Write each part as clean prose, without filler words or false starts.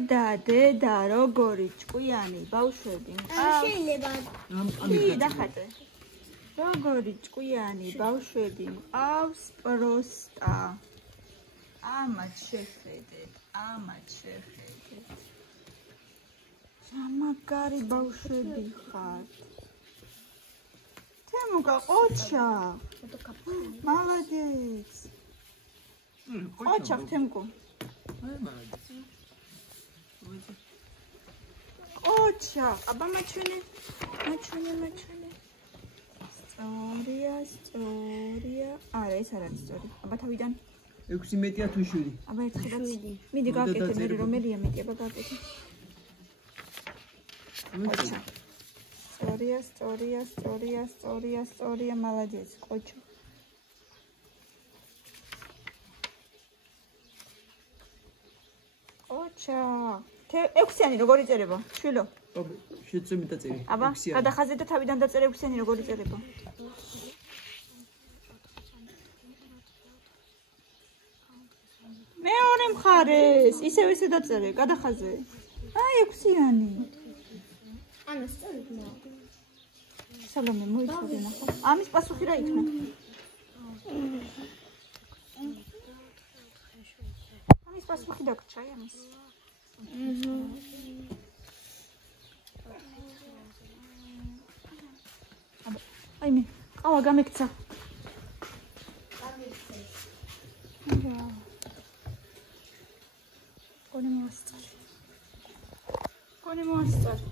დედა როგორი ჭკვიანი ბავშვები შეიძლება დახატე როგორი ჭკვიანი ბავშვები მყავს პროსტა ამათ შეხედეთ მაგარი ბავშვები ხართ თემუკა ყოჩა მალადეც ყოჩა თემკო ყოჩა აბა მაჩვენე სწორია არა ეს არ არის სწორი აბა თავიდან 6 მეტია თუ 7 აბა ერთხელაც მიდი გააკეთე მე რომელია მეტი აბა გააკეთე ყოჩა სწორია მალადეც ყოჩა ყოჩა 6-იანი როგორი წერება შვილო შეცემი დაწერი აბა გადახაზე და თავიდან დაწერე 6-იანი როგორი წერება მეორე მხარეს ისევ დაწერე გადახაზე აი 6-იანი ანუ სწორად სალომე მოიცადე ნახო ამის პასუხი რა იქნა ამის პასუხი დაგჭა ამის აი მე ყავა გამექცა კონი მოასწარი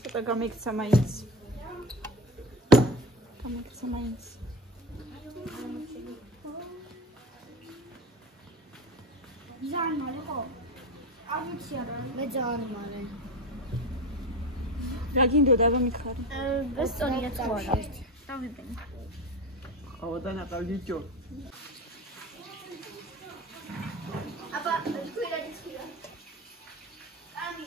ცოტა გამექცა მაინც ძალიან მალე ხო? ამიცი არა, მე ძალიან მალე. რა გინდოდა რომ მითხარი? სწორია წავიდა. დავიბენ. ყავდა ნაყავლიჭო. აბა, თქვენ ისქირა. ამი.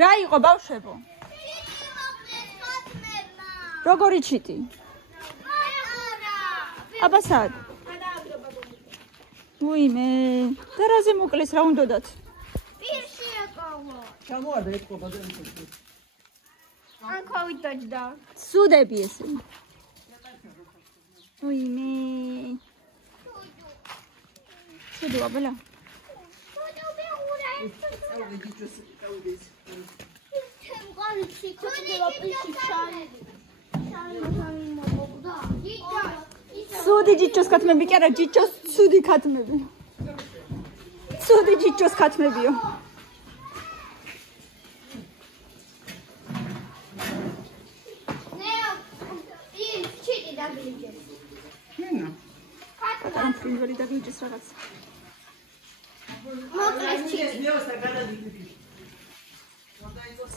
რა იყო ბავშვებო? როგორი ჩიტი? აბა სად? უიმე, და რაზე მოკლეს რა უნდათ? პირში აკავა. ჩამოარდა ეთყობა და ისე. ან ქოვით დაჯდა. სუდები ესე. უიმე. სუდო აბლა. Sudi ჭიჭოს ქათმები კი არა ჭიჭოს ცუდი ქათმები. ცუდი ჭიჭოს ქათმებიო. ნეო ის ჩიტი დაგიჯეს. მენა. ამ ფრინველი დაგიჯეს რაღაც. მოკლეს ჩიტი. მეოსა გადადიდი.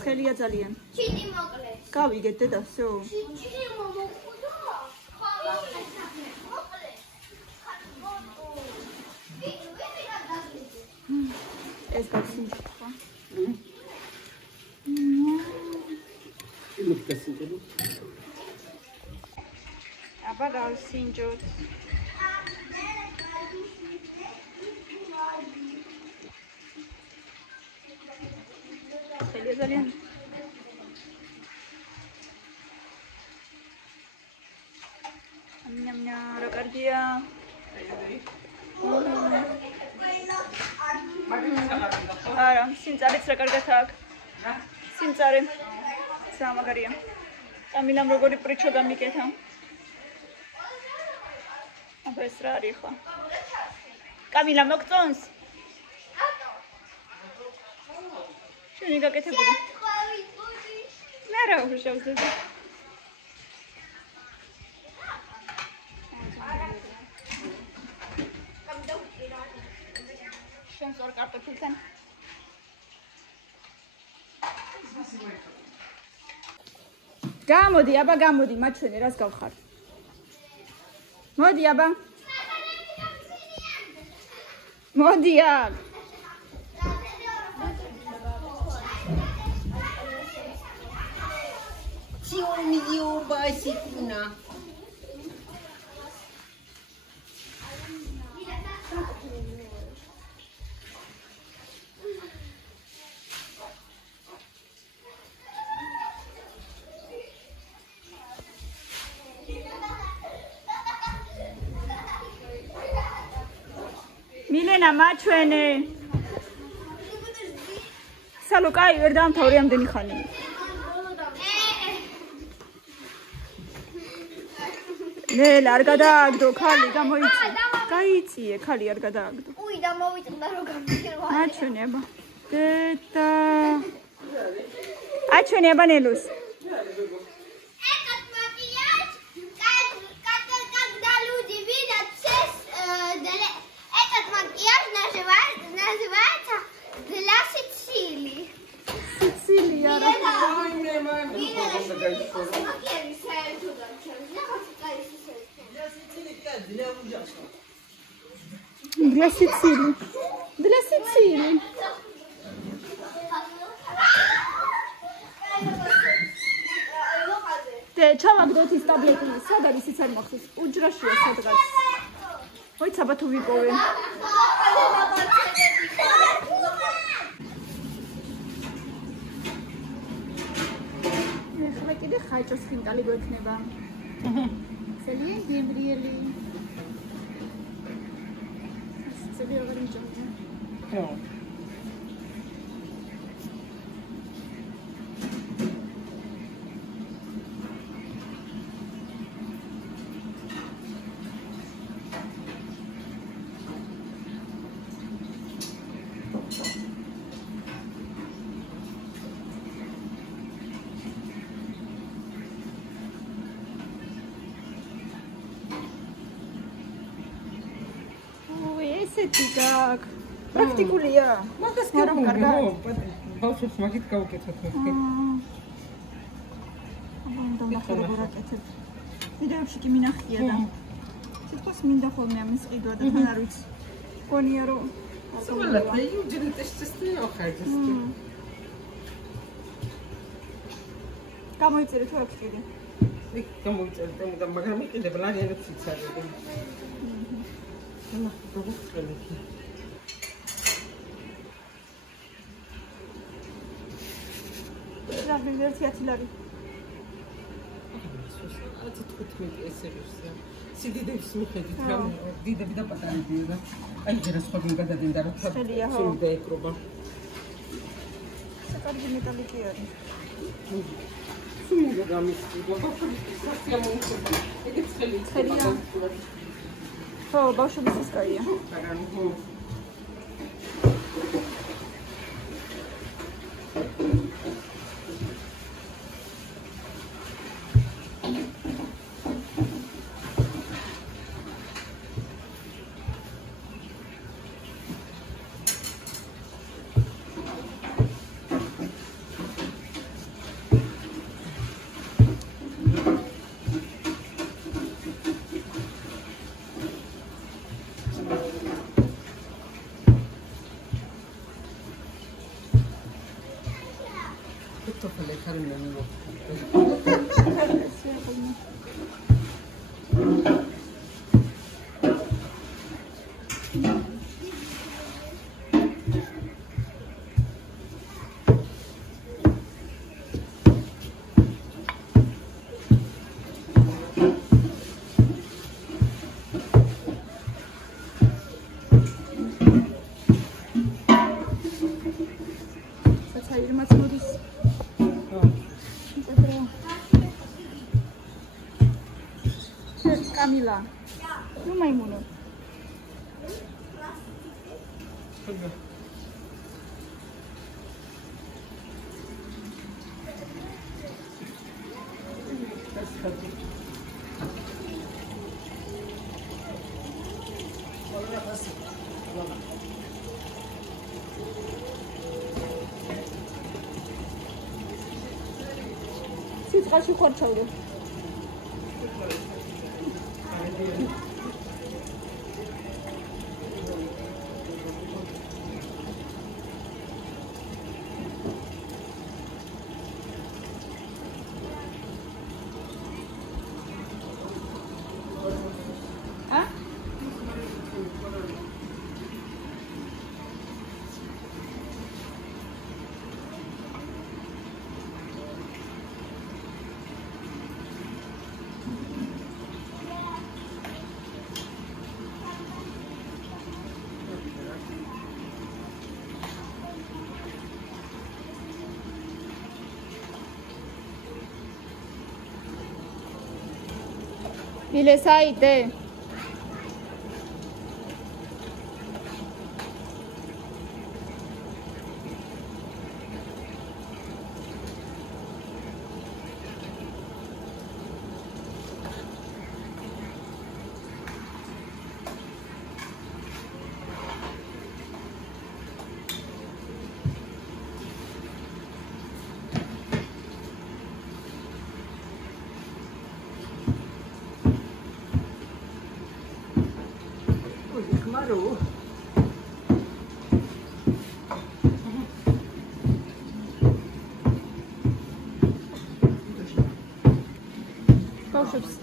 ხელია ძალიან. ჩიტი მოკლეს. გავიგეთ დედა всё. ჩიტი მომოკვდა. ხალა მოკლეს. ეს გასინჯეთ ხო? იმკასინჯეთ. აბა გავსინჯოთ. ხელია ძალიან. ნამ რა კარგია. არა, სიმწარეც რა კარგად აქვს. სიმწარე. სამაგარია. კამილამ როგორი პრიჩო გამიკეთა? აბა ეს რა არის ხო? კამილა მოგწონს? შენი გაკეთებული. მე რა უშავს და შენს ორ კარტოფილთან გამოდი აბა გამოდი მაჩვენე რას გავხარ მოდი აბა მოდი აქ Басикуна. მილენა მაჩვენე სალო კაი ვერ დამთავრე ამდენი ხანი ნელ არ გადააგდო ხალი გამოიწი გაიწიე ხალი არ გადააგდო უი დამოვიწყდა რომ გამიგერვა აჩვენე აბა დედა აჩვენე აბა ნელოს Для Сицилии. Для Сицилии. Те, ჩავაგდოთ ის ტაბლეტი. სად არის ის არ მახსოვს. უჯრაშია სადღაც. მოიცაბა თუ ვიპოვე. ეხლა კიდე ხაჭოს ხინკალი გვექნება. ძალიან გემრიელი. ესეთი გაკ პრაქტიკულია მაგას კარგად ბავშვებს მაგით გავუკეთოთ მე აბა ნახე როგორ აკეთებ ვიდეოებში კი მინახია და თითქოს მინდა ხოლმე ამის ყიდვა და თან არ ვიცი გონია რომ სულაც იუჯენი ტესტესტიო ხაჯესტი გამოიწერე თუ აქვს კიდე იქ გამოიწერე და მაგრამ იყიდე ბლაგერებს იცადე Ах, როგორ ხელეთი. რა ვერცი 10 ლარი. ათი 15 ესერია. სიდიდებს მიხედით რა დიდები და პატარებია და აი ჯერა სხვა გადადინდა რა სულ დაეკრობა. საკარგი მეტალიკი არის. სულ გამისწრება ბავშვი სასია მომხდება. ეგეც ხელია. ხო, ბავშვების ისტორია. კამილა. ნუ მაიმუნო. სიტყვაში ხორჩოვდე. Milesayde. Hello. Bauschubs.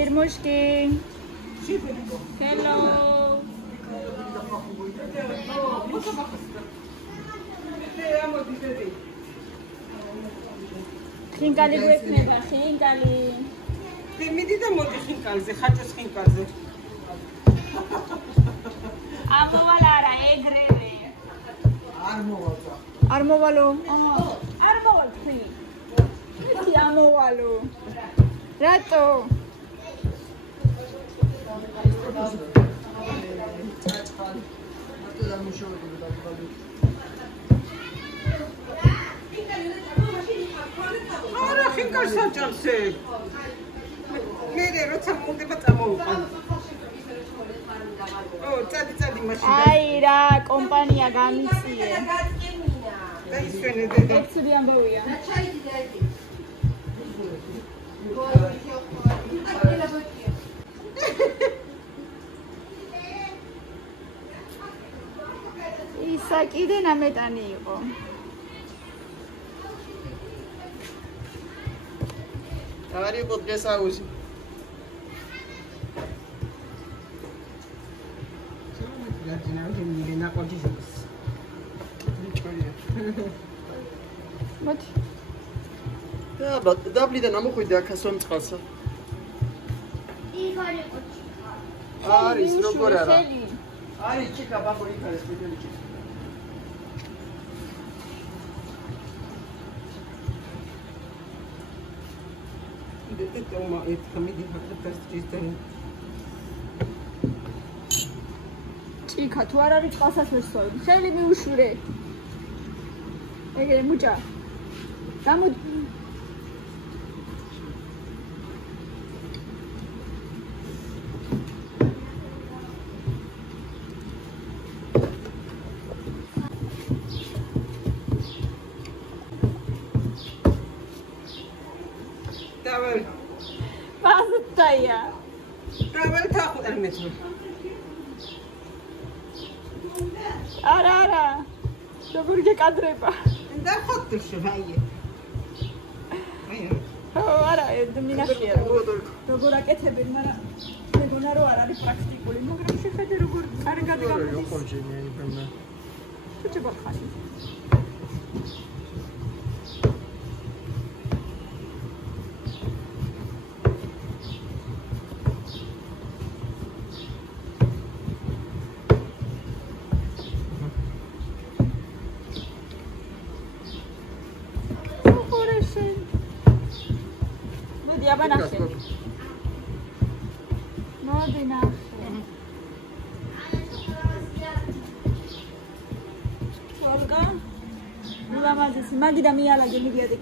Irmushki. Hello. Khinkali გვექნება, khinkali. მიდი და მოდი ხინკალზე, ხაჭოს ხინკალზე. ამოვალ არა, ეგრევე. არ მოვალო. არ მოვალ თქვი. ეთი ამოვალო. რატო? არა, ხინკალს აჭარსე. მე როცა მომდება წამოვიყან. წადი მაშინ. აი რა, კომპანია გამიციე. დაისვენე დედა. ეცური ამბავია. ისა კიდე ნამეტანი იყო. Tari pot gesauzi. მოდი. და დაბლიდან ამოხვიდე აქ ასომწყალსა. იქ არის ყოჩი. არის როგორ არა? არის ჩიკა ბაბული ხარეს პირველი ჩიკა. Toma, это комедия, как-то стены. ჭიქა თუ არ არის წყალსაც ვესწორებ. ხელი მიუშვირე. ეგრე მუჭა. გამოდი. დავალ. ბაზტაია. დავალ თახუერ მეცნო. არა. როგორ გეკადრება? და ხოთში ვაიე. არა, მინახია როგორ აკეთებენ, მაგრამ მეგონა რომ არ არის პრაქტიკული, მაგრამ შეხედე როგორ კარგად გამოდის. თუ ჩაბახალი. Abanaxe. Მოდი ნახე. ვოლგა. ულამაზესი, მაგიდა მიალაგე მიდიადე.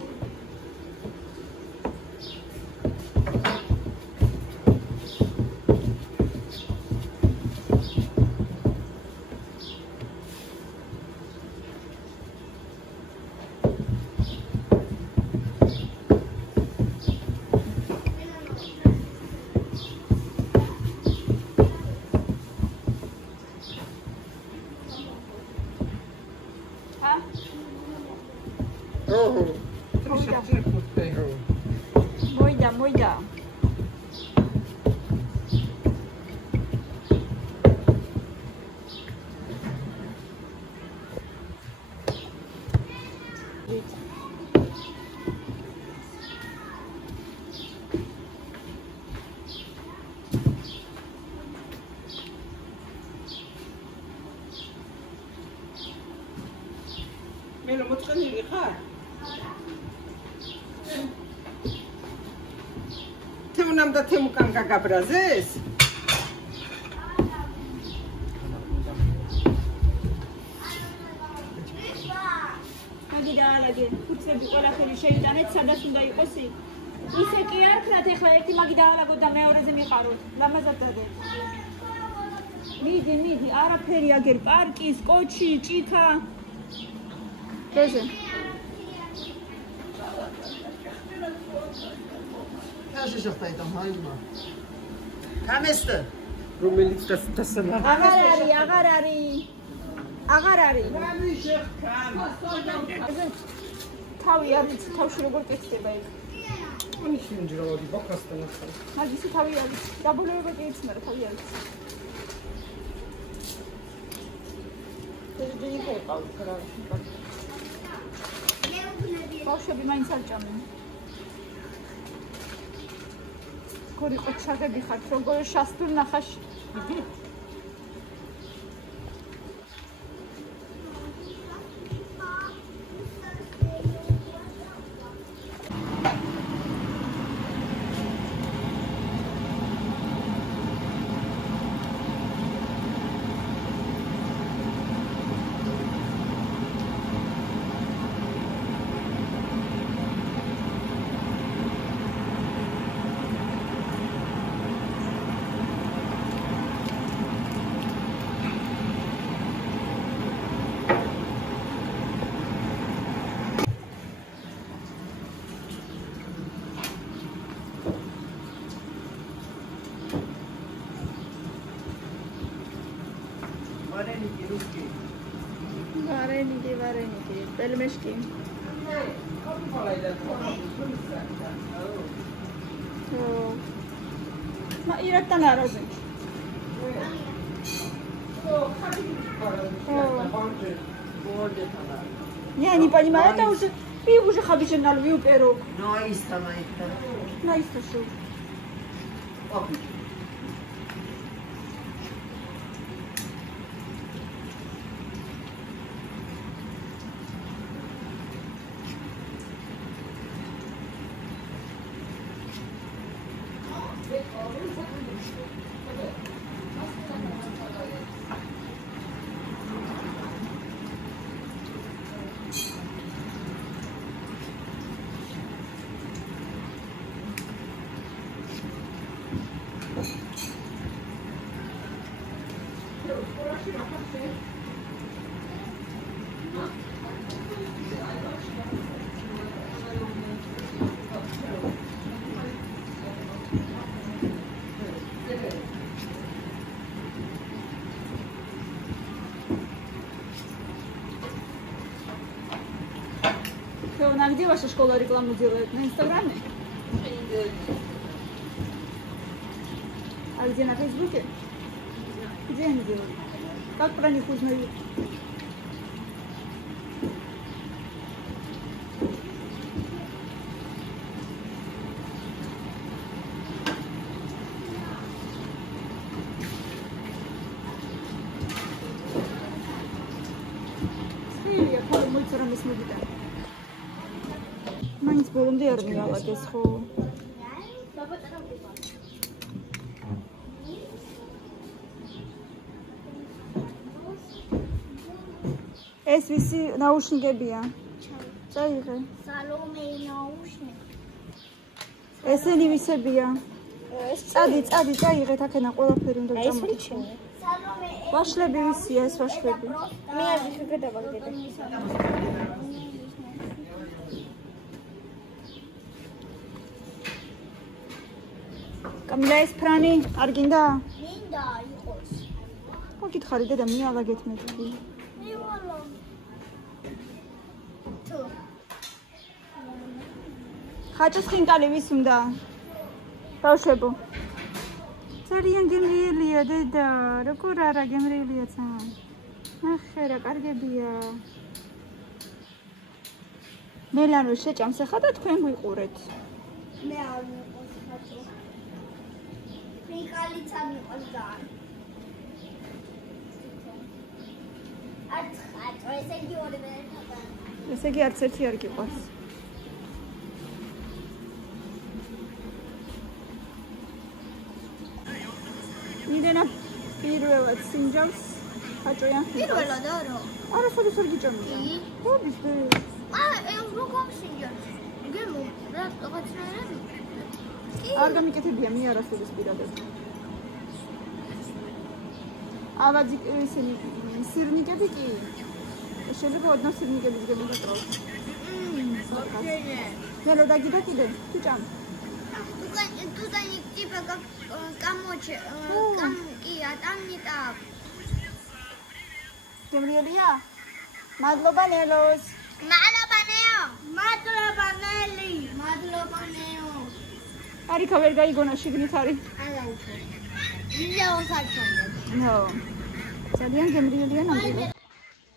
Moida. მე რომ მოწყენილი ხარ? თემუნამ და თემუკან გაგაბრაზეს? მაგიდა ალაგე, ხუცები ყველაფერი შეიტანეთ, სადაც უნდა იყოსი. ისე კი არ ქნათ, ეხლა ერთი მაგიდა ალაგოთ და მეორეზე მიყაროთ. ლამაზად დადეთ. მიდი, არაფერი აგერ პარკის, კოჩი, ჭიქა. Deze. Als je zegt dat je dan huis maakt. Ga misten. რომელიც დასალა. აღარ არის. თავი არის, თავში როგორ კეთდება ეს. ონის ინჯროდი ბოქასთან ახლა. მაგისი თავი არის. დაბოლოება კი იცნა რა თავი არის. ეს ძილი ყავს რა. ბავშვები მაინც არ ჭამენ. როგორ იყო ჩაგები ხართ, როგორ შასტურ ნახაში. Vareniki, pelmeshki. Ma irattan arazink. Я не понимаю, это уже и уже хабиченал виуперо. Наиста. Наиста что? Она где ваша школа рекламу делает? На Инстаграме? А где, на Фейсбуке? Где они делают? Как про них узнают? Схилия, коли мы царами смогите. Მაინც ბოლომდე არ მიალაგეს ხო? ეს ვისი ნაუშნიკებია? წაიღე. სალომე ნაუშნიკი. ესენი ვისებია? წადი, წაიღეთ აქენა ყველაფერი უნდა ეს რიჩი? სალომე. ვაშლები ვისია ეს ვაშლები? მე არ ვიხგედება კიდე. კამილა ეს ფრანი არ გინდა? მინდა იყოს. მოგითხარი დედა მიალაგეთ მეთქი. მივალო. თუ. ხაჭის ხინკალი ვის უნდა? ბავშვებო. ძალიან გემრიელია დედა, როგორ არა გემრიელია ცა. ნახე რა კარგებია. მელანო შეჭამს ახლა და თქვენ გვიყურეთ. მე არ მიყვარს ხაჭო. მიკალიც არ მიყვარს ძალიან. არც ხაჭო, ესე იგი ორივე ერთად. ესე იგი არც ერთი არ გიყვარს. იდენა პირველად სინჯავს ხაჭოიან ხინკალს. პირველად არა. არასოდეს არ გიჭამია. კი. ხოდის დე. როგორ სინჯავს? გემო, რა რაღაცნაირად? კი. არ გამიკეთებია მე არასოდეს პირადად. ავაძი ისინი სირნიკები კი. შეიძლება ოდნავ სირნიკების გემოდატროს. მელო დაგიდა კიდე? თუ ჭამ? Туда типа как камоче, камкия, там не так. გემრიელია? მადლობა ნელოს. Madlobaneo. Madlobaneli. Madlobaneo. არიქა ვერ გაიგონა შიგნით არის. ნო. ძალიან გემრიელია ნამდვილად.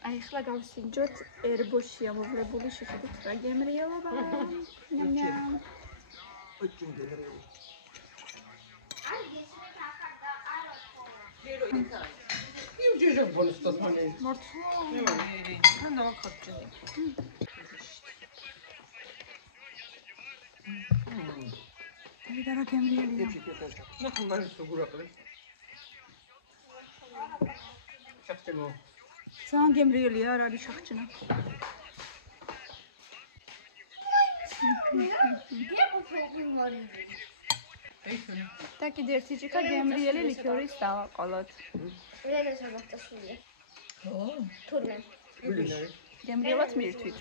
აი ახლა გავსინჯოთ ერბოში ამოვლებული შეხედეთ რა გემრიელობა. ნამნამ. Иудежа бонус посмотри. მართლა. Надо вакхатчик. და რა გემრიელია. ნახე მაგის როგორ აყრეს. შეხტემო. ძალიან გემრიელია არ არის შეხჭნა. და კიდე ერთი ჭიქა გემრიელი ლიქიორის დავაყოლოთ. რედას ამახტასულია. ო, თურმე. გულინარი. გემრიელად მირთვით.